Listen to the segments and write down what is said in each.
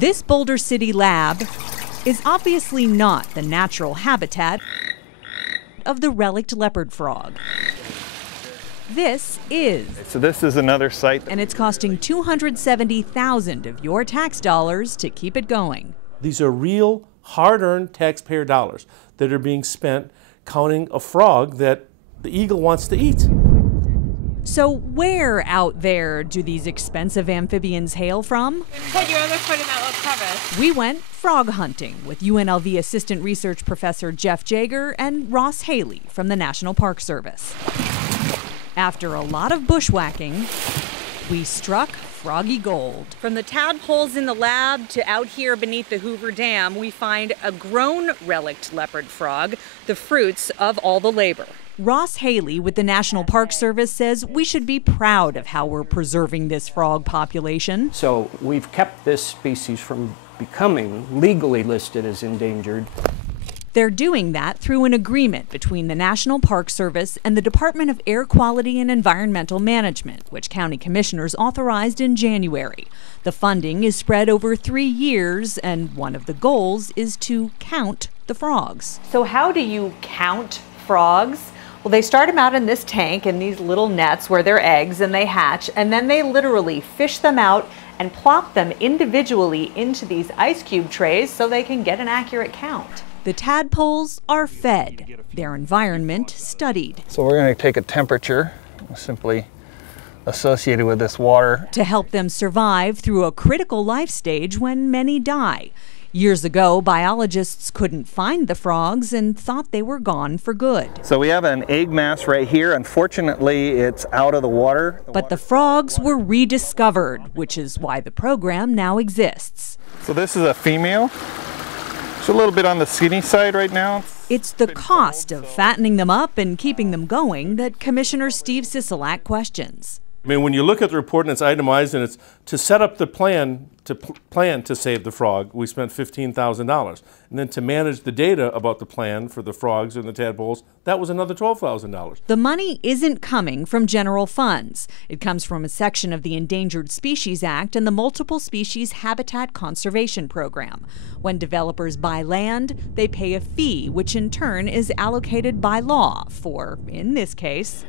This Boulder City lab is obviously not the natural habitat of the relict leopard frog. This is. So this is another site. And it's costing $270,000 of your tax dollars to keep it going. These are real, hard-earned taxpayer dollars that are being spent counting a frog that the eagle wants to eat. So where out there do these expensive amphibians hail from? Put your other foot in that little crevice. We went frog hunting with UNLV Assistant Research Professor Jeff Jager and Ross Haley from the National Park Service. After a lot of bushwhacking, we struck froggy gold. From the tadpoles in the lab to out here beneath the Hoover Dam, we find a grown relict leopard frog, the fruits of all the labor. Ross Haley with the National Park Service says we should be proud of how we're preserving this frog population. So we've kept this species from becoming legally listed as endangered. They're doing that through an agreement between the National Park Service and the Department of Air Quality and Environmental Management, which county commissioners authorized in January. The funding is spread over 3 years, and one of the goals is to count the frogs. So how do you count frogs? Well, they start them out in this tank in these little nets where they're eggs, and they hatch, and then they literally fish them out and plop them individually into these ice cube trays so they can get an accurate count. The tadpoles are fed, their environment studied. So we're going to take a temperature simply associated with this water to help them survive through a critical life stage when many die. Years ago, biologists couldn't find the frogs and thought they were gone for good. So we have an egg mass right here. Unfortunately, it's out of the water. But the frogs were rediscovered, which is why the program now exists. So this is a female. It's a little bit on the skinny side right now. It's the cost of fattening them up and keeping them going that Commissioner Steve Sisolak questions. I mean, when you look at the report and it's itemized and it's to set up the plan to save the frog, we spent $15,000. And then to manage the data about the plan for the frogs and the tadpoles, that was another $12,000. The money isn't coming from general funds. It comes from a section of the Endangered Species Act and the Multiple Species Habitat Conservation Program. When developers buy land, they pay a fee, which in turn is allocated by law for, in this case,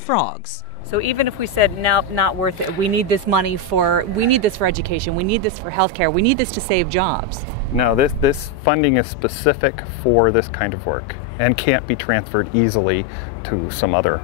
frogs. So even if we said, nope, not worth it, we need this money we need this for education, we need this for healthcare, we need this to save jobs. No, this funding is specific for this kind of work and can't be transferred easily to some other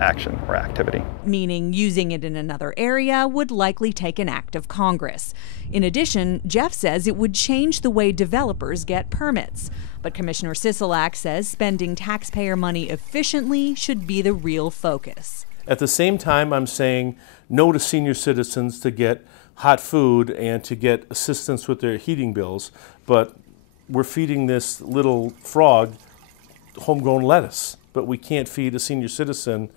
action or activity. Meaning using it in another area would likely take an act of Congress. In addition, Jeff says it would change the way developers get permits. But Commissioner Sisolak says spending taxpayer money efficiently should be the real focus. At the same time, I'm saying no to senior citizens to get hot food and to get assistance with their heating bills, but we're feeding this little frog homegrown lettuce, but we can't feed a senior citizen,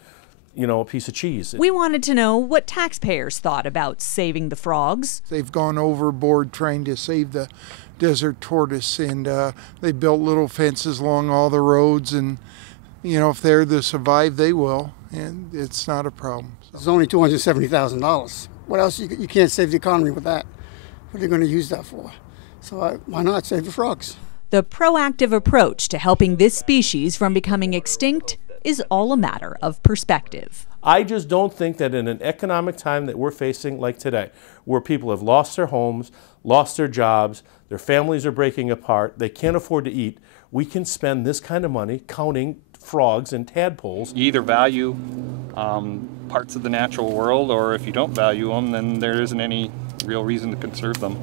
you know, a piece of cheese. We wanted to know what taxpayers thought about saving the frogs. They've gone overboard trying to save the desert tortoise, and they built little fences along all the roads, and you know, if they're to survive, they will, and it's not a problem. So. It's only $270,000. What else? You can't save the economy with that. What are they going to use that for? So why not save the frogs? The proactive approach to helping this species from becoming extinct is all a matter of perspective. I just don't think that in an economic time that we're facing like today, where people have lost their homes, lost their jobs, their families are breaking apart, they can't afford to eat, we can spend this kind of money counting frogs and tadpoles. You either value parts of the natural world, or if you don't value them, then there isn't any real reason to conserve them.